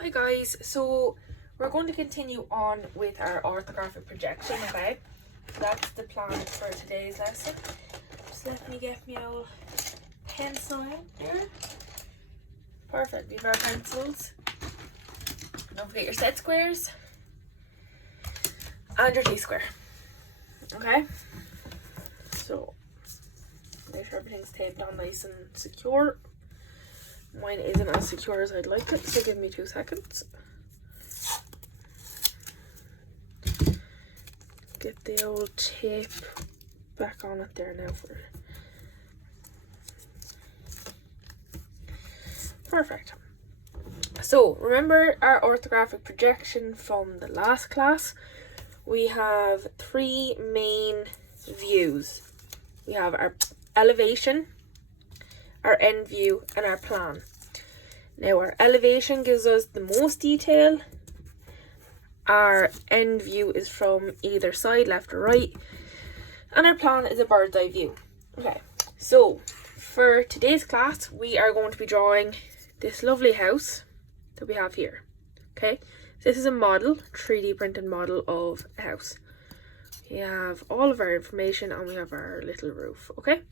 Hi guys, so we're going to continue on with our orthographic projection, okay? That's the plan for today's lesson. Just let me get my old pencil out there. Perfect, we have our pencils. Don't forget your set squares and your T-square, okay? So, make sure everything's taped on nice and secure. Mine isn't as secure as I'd like it, so give me 2 seconds. Get the old tape back on it there now for perfect. So remember our orthographic projection from the last class. We have 3 main views. We have our elevation, our end view, and our plan. Now our elevation gives us the most detail. Our end view is from either side, left or right, and our plan is a bird's eye view. Okay, so for today's class we are going to be drawing this lovely house that we have here. Okay, so this is a model, 3D printed model of a house. We have all of our information and we have our little roof. Okay,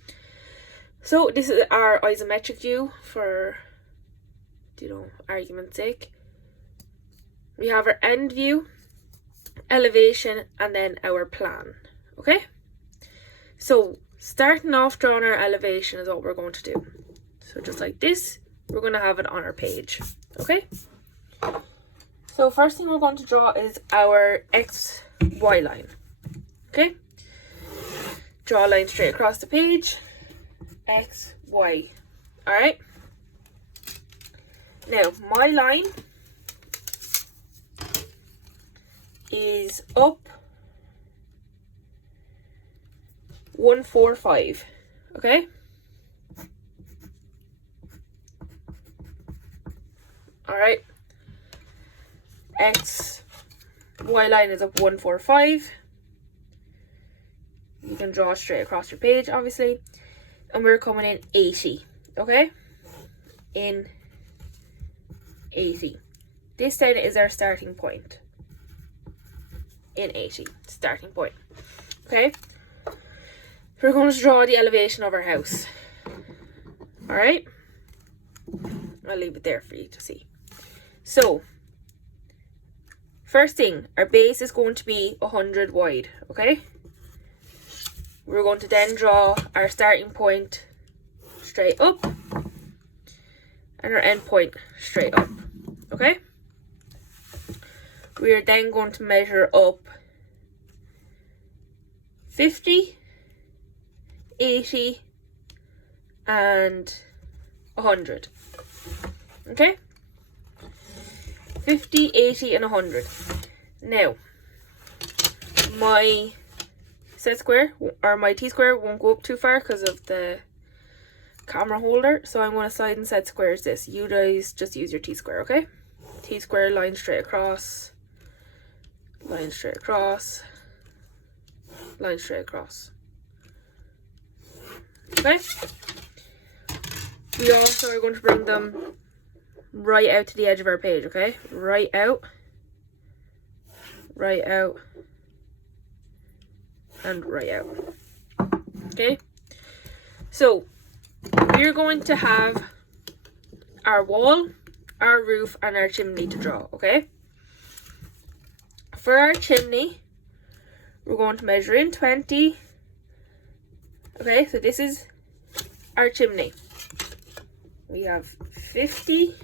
so this is our isometric view for, argument's sake. We have our end view, elevation, and then our plan. Okay? So, starting off drawing our elevation is what we're going to do. So just like this, we're going to have it on our page. Okay? So first thing we're going to draw is our XY line. Okay? Draw a line straight across the page. X, Y. Alright? Now, my line is up 145. Okay? Alright. Y line is up 145. You can draw straight across your page, obviously. And we're coming in 80. Okay? In 80. This then is our starting point. In 80, starting point. Okay, we're going to draw the elevation of our house. All right, I'll leave it there for you to see. So first thing, our base is going to be 100 wide. Okay, we're going to then draw our starting point straight up and our end point straight up. Okay, we are then going to measure up 50, 80, and 100. Okay? 50, 80, and 100. Now, my set square, or my T-square, won't go up too far because of the camera holder. So I'm going to slide and set squares this. You guys just use your T-square, okay? T-square, line straight across. Line straight across. Line straight across. Okay? We also are going to bring them right out to the edge of our page, okay? Right out, and right out. Okay? So, we're going to have our wall, our roof, and our chimney to draw, okay? For our chimney, we're going to measure in 20. Okay, so this is our chimney. We have 50,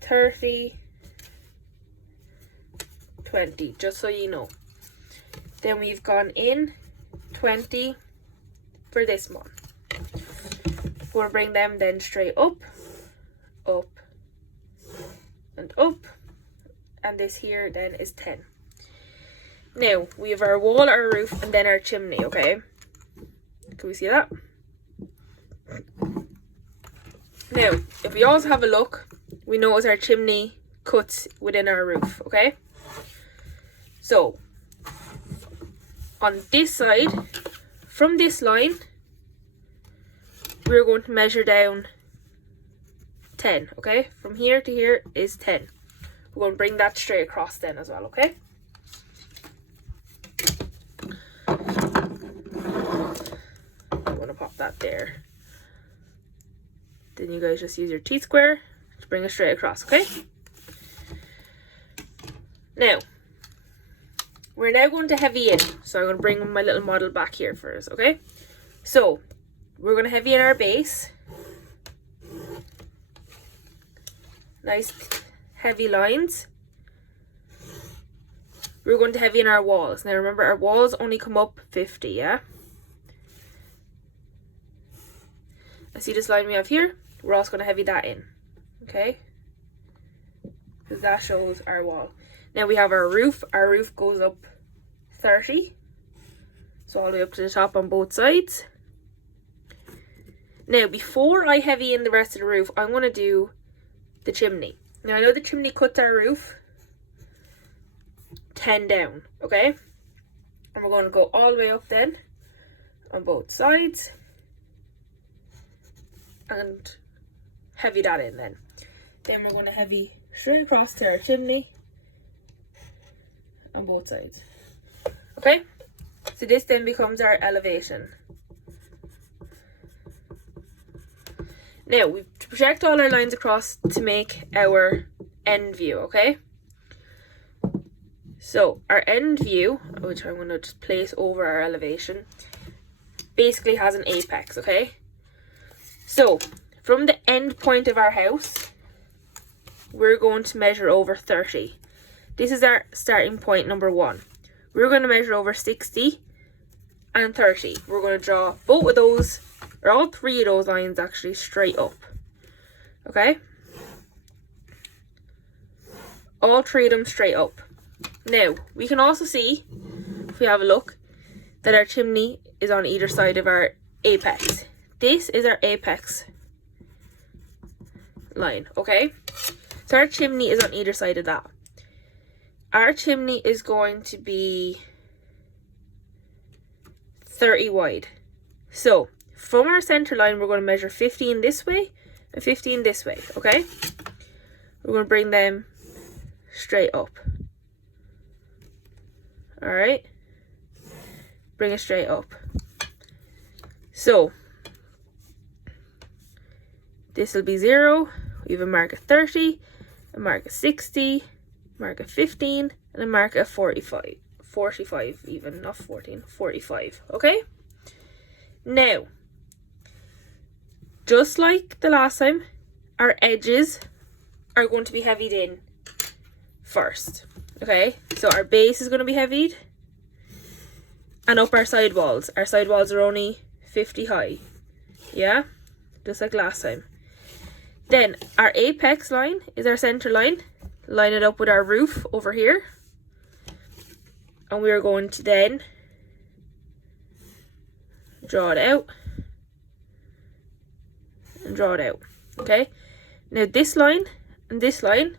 30, 20, just so you know. Then we've gone in 20 for this one. We'll bring them then straight up, up, and up. And this here then is 10. Now, we have our wall, our roof, and then our chimney, okay? Can we see that? Now, if we also have a look, we notice our chimney cuts within our roof, okay? So, on this side, from this line, we're going to measure down 10, okay? From here to here is 10. We're going to bring that straight across then as well, okay? I'm going to pop that there. Then you guys just use your T-square to bring it straight across, okay? Now, we're now going to heavy in. So I'm going to bring my little model back here for us, okay? So, we're going to heavy in our base. Nice heavy lines. We're going to heavy in our walls. Now remember, our walls only come up 50, yeah? I see this line we have here. We're also going to heavy that in, okay? Because that shows our wall. Now we have our roof. Our roof goes up 30. So all the way up to the top on both sides. Now before I heavy in the rest of the roof, I'm going to do the chimney. Now I know the chimney cuts our roof 10 down, okay? And we're going to go all the way up then on both sides and heavy that in then. Then we're going to heavy straight across to our chimney on both sides, okay? So this then becomes our elevation. Now, we project all our lines across to make our end view, okay? So, our end view, which I'm going to just place over our elevation, basically has an apex, okay? So, from the end point of our house, we're going to measure over 30. This is our starting point number 1. We're going to measure over 60 and 30. We're going to draw both of those, or all 3 of those lines actually, straight up. Okay? All 3 of them straight up. Now, we can also see, if we have a look, that our chimney is on either side of our apex. This is our apex line, okay? So our chimney is on either side of that. Our chimney is going to be 30 wide. So, from our center line, we're going to measure 15 this way and 15 this way, okay? We're going to bring them straight up. Alright? Bring it straight up. So, this will be 0. We have a mark at 30, a mark at 60, mark at 15, and a mark at 45. 45 even, not 14, 45, okay? Now, just like the last time, our edges are going to be heavied in first, okay? So our base is going to be heavied, and up our side walls. Our side walls are only 50 high, yeah? Just like last time. Then our apex line is our center line. Line it up with our roof over here. And we are going to then draw it out and draw it out, okay? Now this line and this line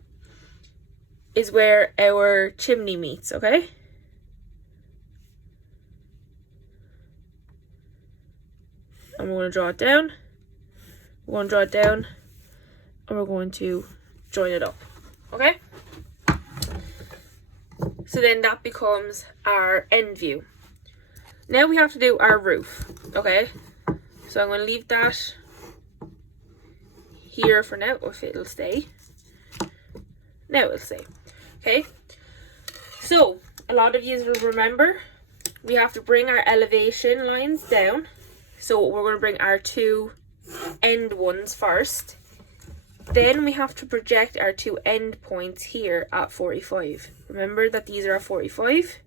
is where our chimney meets, okay? And we're going to draw it down. We're going to draw it down. And we're going to join it up, okay? So then that becomes our end view. Now we have to do our roof, okay? So I'm going to leave that here for now, if it'll stay. Now it'll stay, okay? So, a lot of you will remember, we have to bring our elevation lines down. So we're going to bring our 2 end ones first. Then we have to project our 2 end points here at 45. Remember that these are at 45.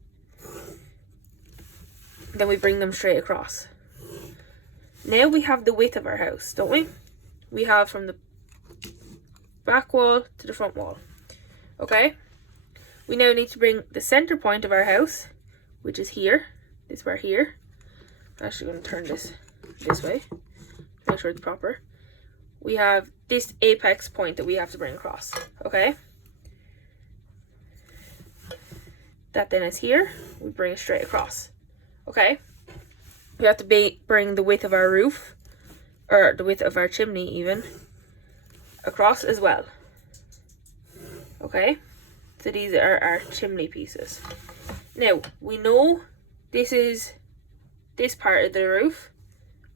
Then we bring them straight across. Now we have the width of our house, don't we? We have from the back wall to the front wall. Okay? We now need to bring the center point of our house, which is here. This part here. I'm actually going to turn this way. Make sure it's proper. We have this apex point that we have to bring across, okay? That then is here. We bring it straight across, okay? We have to bring the width of our roof, or the width of our chimney even, across as well. Okay, so these are our chimney pieces. Now, we know this is this part of the roof,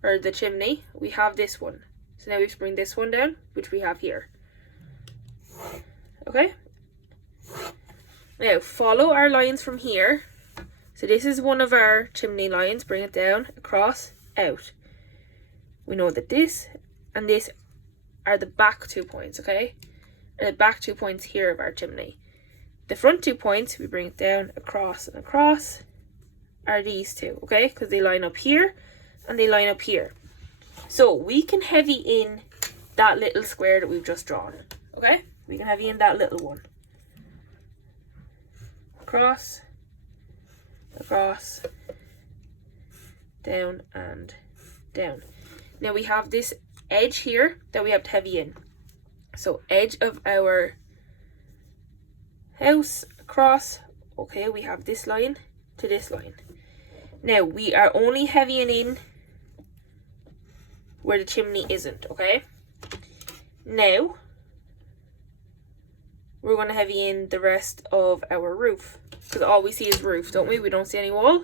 or the chimney. We have this one. So now we have to bring this one down, which we have here. Okay? Now, follow our lines from here. So this is one of our chimney lines. Bring it down, across, out. We know that this and this are the back 2 points, okay? Are the back 2 points here of our chimney. The front 2 points, we bring it down, across and across, are these two, okay? Because they line up here and they line up here. So we can heavy in that little square that we've just drawn, okay? We can heavy in that little one. Across, across, down and down. Now we have this edge here that we have to heavy in. So edge of our house, across, okay, we have this line to this line. Now we are only heavying in where the chimney isn't, okay? Now we're going to heavy in the rest of our roof, because all we see is roof, don't we? We don't see any wall,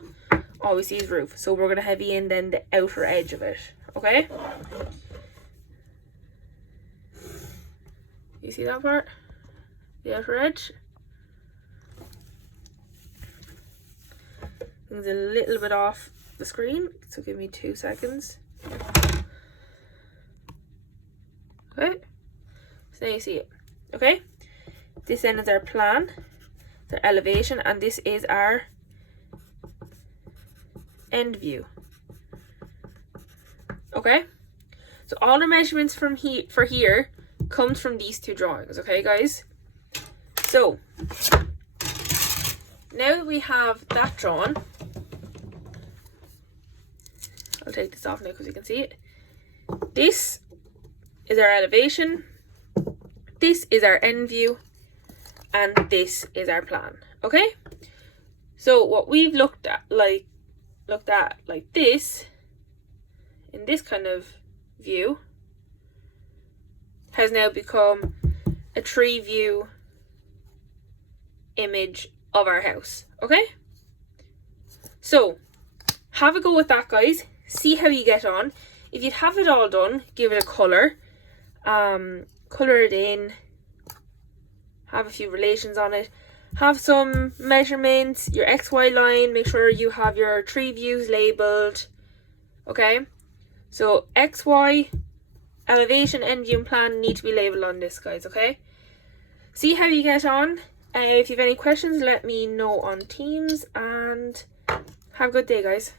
all we see is roof. So we're going to heavy in then the outer edge of it, okay? You see that part? The outer edge? It's a little bit off the screen, so give me 2 seconds. Okay, so now you see it. Okay, this then is our plan, the elevation, and this is our end view. Okay, so all our measurements from for here comes from these two drawings. Okay, guys. So now that we have that drawn, I'll take this off now because you can see it. This is our elevation, this is our end view, and this is our plan. Okay, so what we've looked at like this, in this kind of view, has now become a tree view image of our house. Okay, so have a go with that, guys. See how you get on. If you have it all done, give it a colour. Colour it in. Have a few relations on it. Have some measurements, your XY line. Make sure you have your tree views labelled. Okay? So XY, elevation, end view and plan need to be labelled on this, guys. Okay? See how you get on. If you have any questions, let me know on Teams. And have a good day, guys.